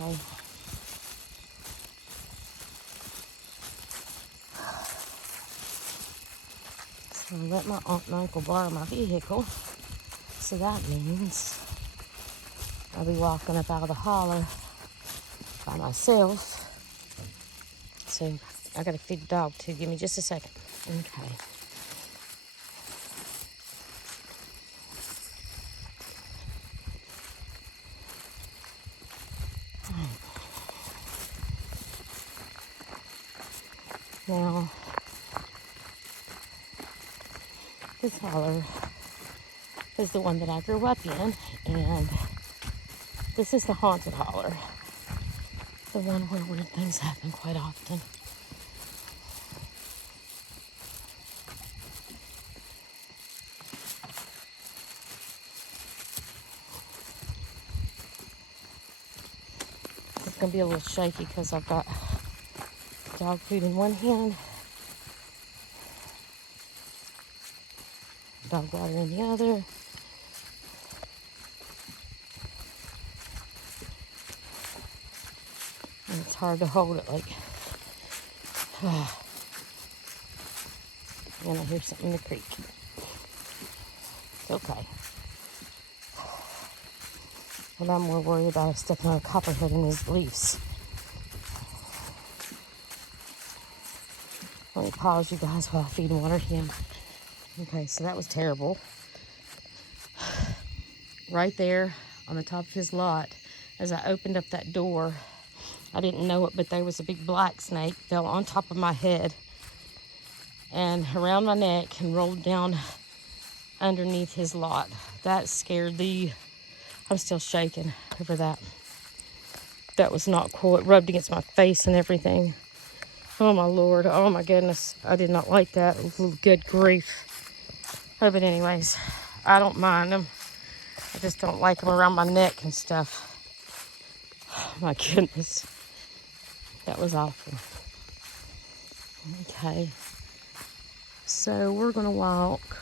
Okay. So I let my aunt and uncle borrow my vehicle. So that means I'll be walking up out of the holler by myself. So I gotta feed the dog too. Give me just a second. Okay. Now, this holler is the one that I grew up in, and this is the haunted holler, the one where weird things happen quite often. It's gonna be a little shaky because I've got dog food in one hand, dog water in the other. And it's hard to hold it like, and I hear something in the creek. It's okay. But I'm more worried about stepping on a copperhead in his leaves. Let me pause you guys while I feed and water him. Okay, so that was terrible. Right there on the top of his lot, as I opened up that door, I didn't know it, but there was a big black snake, fell on top of my head and around my neck and rolled down underneath his lot. That scared I'm still shaking over that. That was not cool. It rubbed against my face and everything. Oh my Lord, oh my goodness. I did not like that. Good grief. Oh, but anyways, I don't mind them. I just don't like them around my neck and stuff. Oh my goodness. That was awful. Okay. So we're gonna walk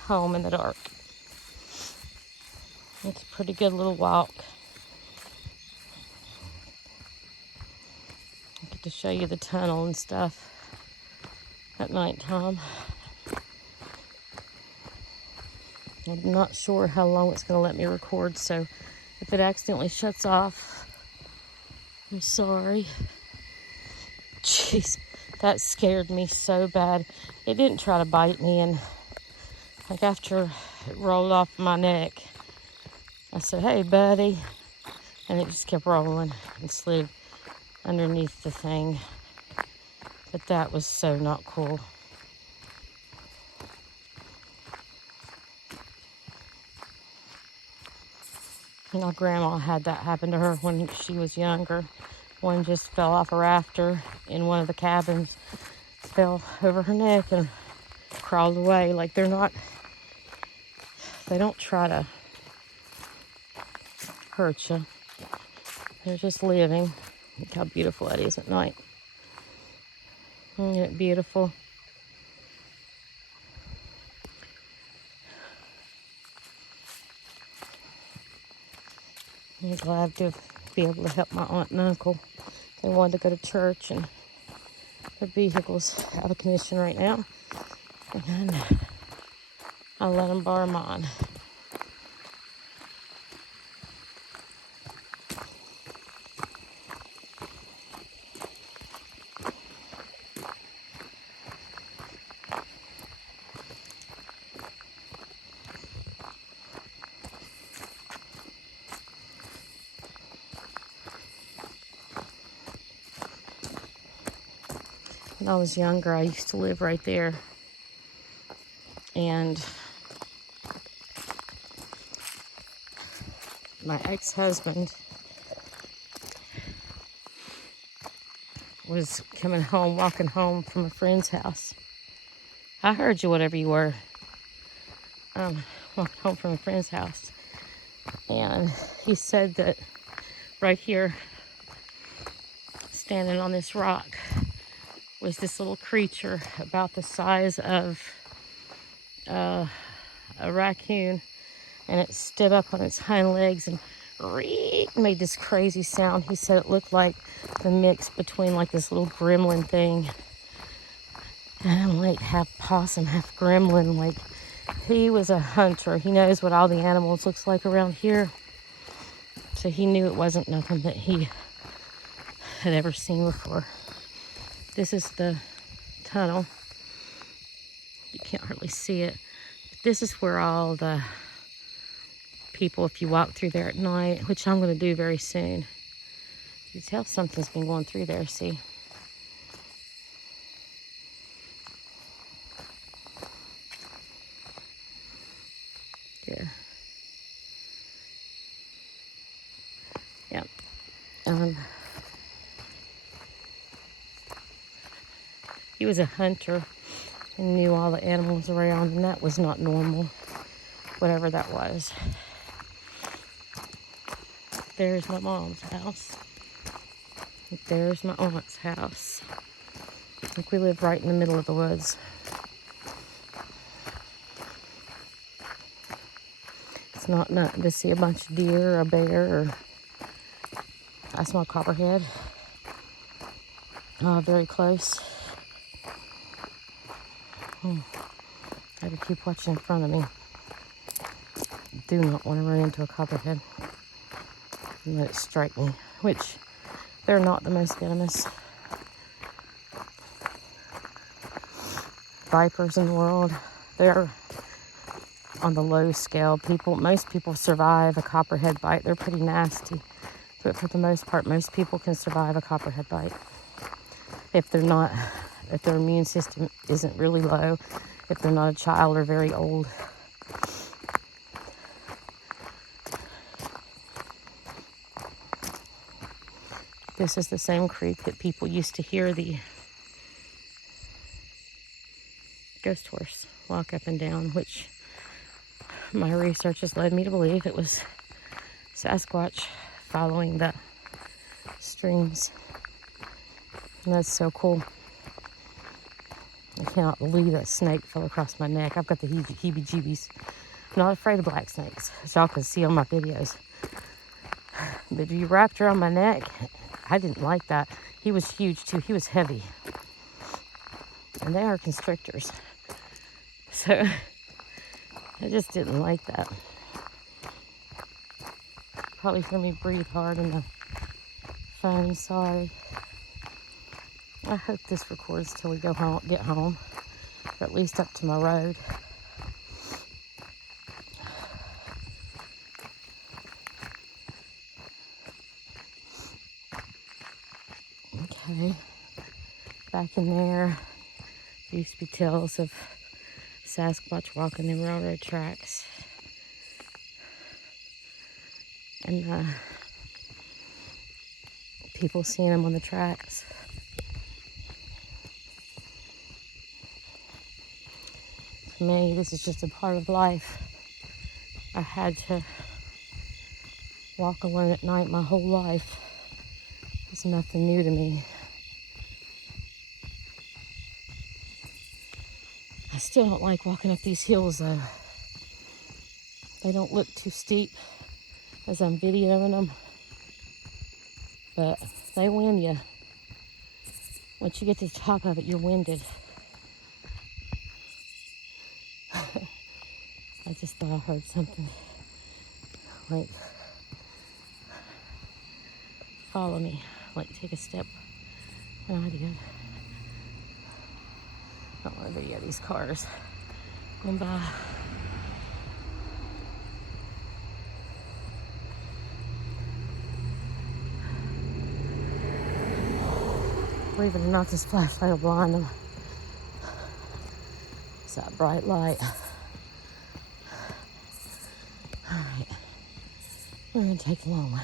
home in the dark. It's a pretty good little walk. I get to show you the tunnel and stuff at nighttime. I'm not sure how long it's gonna let me record, so if it accidentally shuts off, I'm sorry. Jeez, that scared me so bad. It didn't try to bite me, and like after it rolled off my neck, I said, "Hey, buddy," and it just kept rolling and slid underneath the thing. But that was so not cool. My grandma had that happen to her when she was younger. One just fell off a rafter in one of the cabins, fell over her neck and crawled away. Like they don't try to hurt you. They're just living. Look how beautiful that is at night. Isn't it beautiful? I'm glad to be able to help my aunt and uncle. They wanted to go to church, and their vehicle's out of commission right now. And I let them borrow mine. When I was younger, I used to live right there. And my ex-husband was coming home, walking home from a friend's house. I heard you, whatever you were. Walking home from a friend's house. And he said that right here, standing on this rock, was this little creature about the size of a raccoon, and it stood up on its hind legs and made this crazy sound. He said it looked like the mix between like this little gremlin thing. And I'm like half possum, half gremlin. Like, he was a hunter. He knows what all the animals looks like around here. So he knew it wasn't nothing that he had ever seen before. This is the tunnel. You can't hardly see it. This is where all the people, if you walk through there at night, which I'm going to do very soon. You tell something's been going through there, see? Yeah. Yep. He was a hunter and knew all the animals around, and that was not normal, whatever that was. There's my mom's house. There's my aunt's house. I think we live right in the middle of the woods. It's not nothing to see a bunch of deer or a bear or I smell copperhead. Very close. I have to keep watching in front of me. Do not want to run into a copperhead and let it strike me, which they're not the most venomous vipers in the world. They're on the low scale. Most people survive a copperhead bite. They're pretty nasty, but for the most part, most people can survive a copperhead bite if their immune system isn't really low, if they're not a child or very old. This is the same creek that people used to hear the ghost horse walk up and down, which my research has led me to believe it was Sasquatch following the streams. And that's so cool. I cannot believe that snake fell across my neck. I've got the heebie-jeebies. I'm not afraid of black snakes, as y'all can see on my videos. But if you wrapped around my neck, I didn't like that. He was huge too. He was heavy. And they are constrictors. So I just didn't like that. Probably hear me breathe hard in the phone, sorry. I hope this records till we get home, or at least up to my road. Okay, back in there used to be tales of Sasquatch walking the railroad tracks. And people seeing him on the tracks. For me, this is just a part of life. I had to walk alone at night my whole life. It's nothing new to me. I still don't like walking up these hills though. They don't look too steep as I'm videoing them, but they wind you. Once you get to the top of it, you're winded. I just thought I heard something. Like, follow me. Like, take a step. And I did. I don't want to video these cars going by. Believe it or not, this flashlight will blind them. It's that bright light. Alright. We're going to take the long way.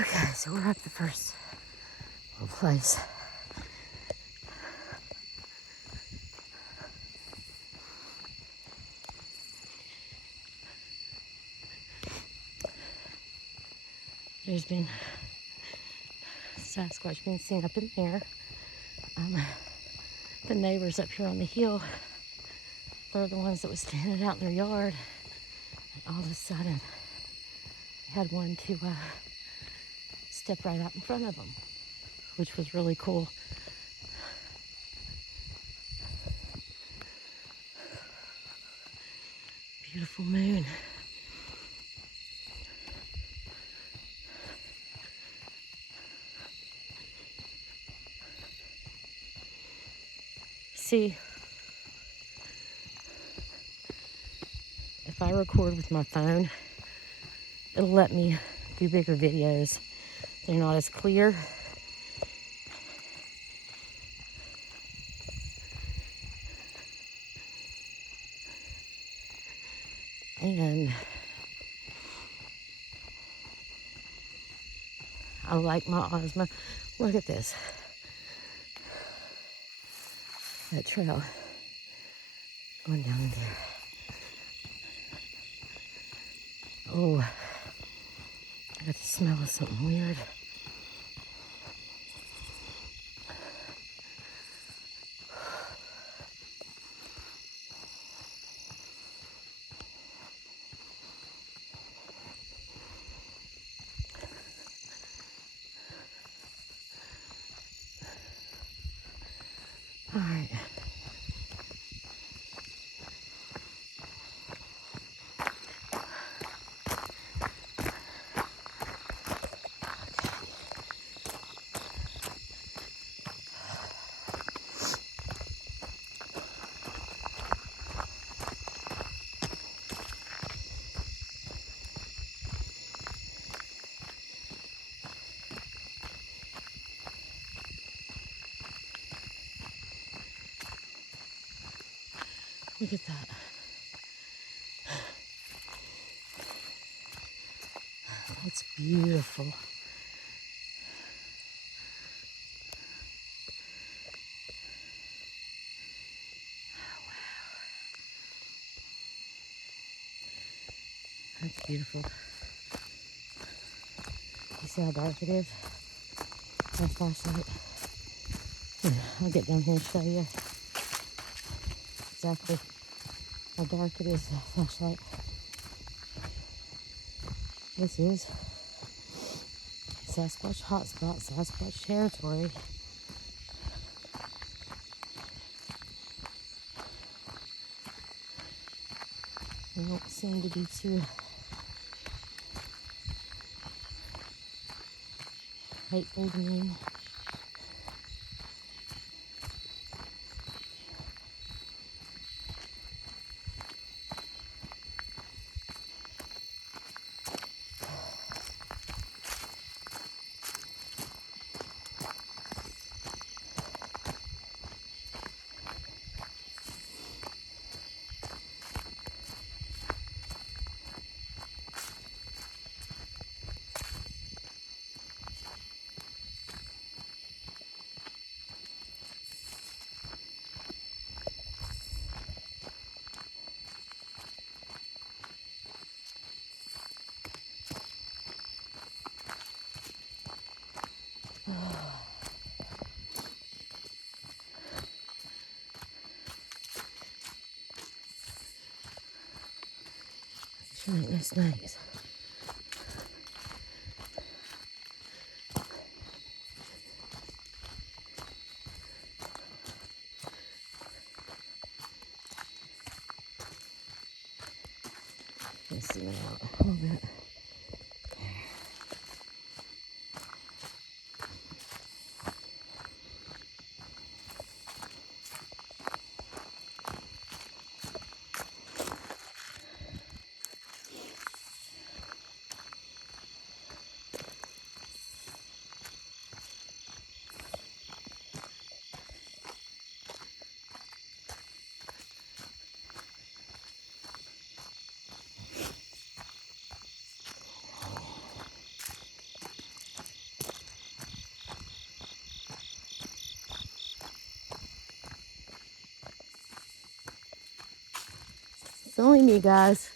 Okay, so we're up the first little place. There's been Sasquatch being seen up in there. the neighbors up here on the hill, they're the ones that was standing out in their yard. And all of a sudden, they had one to step right out in front of them, which was really cool. Beautiful moon. See, if I record with my phone, it'll let me do bigger videos. They're not as clear. And I like my Osmo. Look at this. That trail going down in there. Oh, I got the smell of something weird. All right. Look at that. That's beautiful. That's beautiful. You see how dark it is? My flashlight. Here, I'll get down here and show you exactly how dark it is, that flashlight. This is Sasquatch hotspot, Sasquatch territory. They don't seem to be too hateful to me. Sure ain't no snakes. Let's zoom out a little bit. It's only me, guys.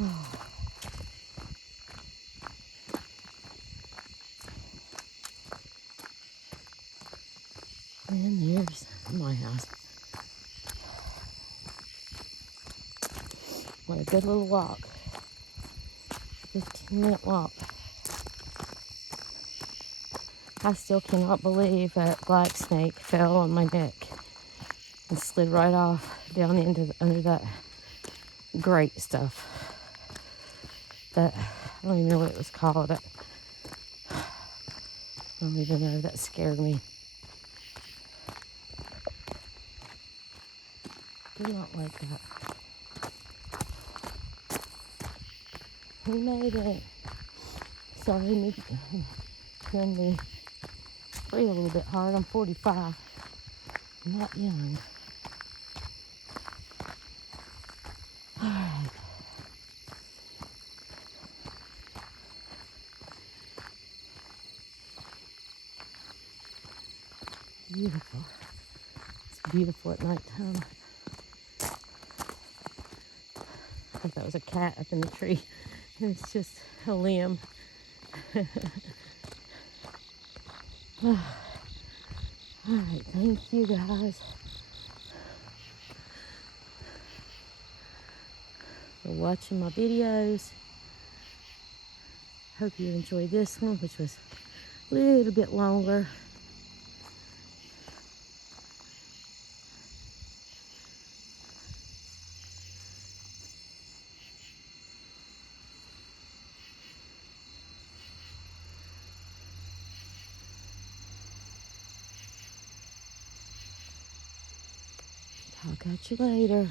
Oh. And there's my house. What a good little walk. 15-minute walk. I still cannot believe that black snake fell on my neck and slid right off down into under that grate stuff. That, I don't even know what it was called. I don't even know. That scared me. Do not like that. We made it. Sorry, me trying me breathe a little bit hard. I'm 45. I'm not young. All right. Beautiful. It's beautiful at nighttime. I thought that was a cat up in the tree. It's just a limb. All right, thank you guys for watching my videos. Hope you enjoyed this one, which was a little bit longer. I'll catch you later.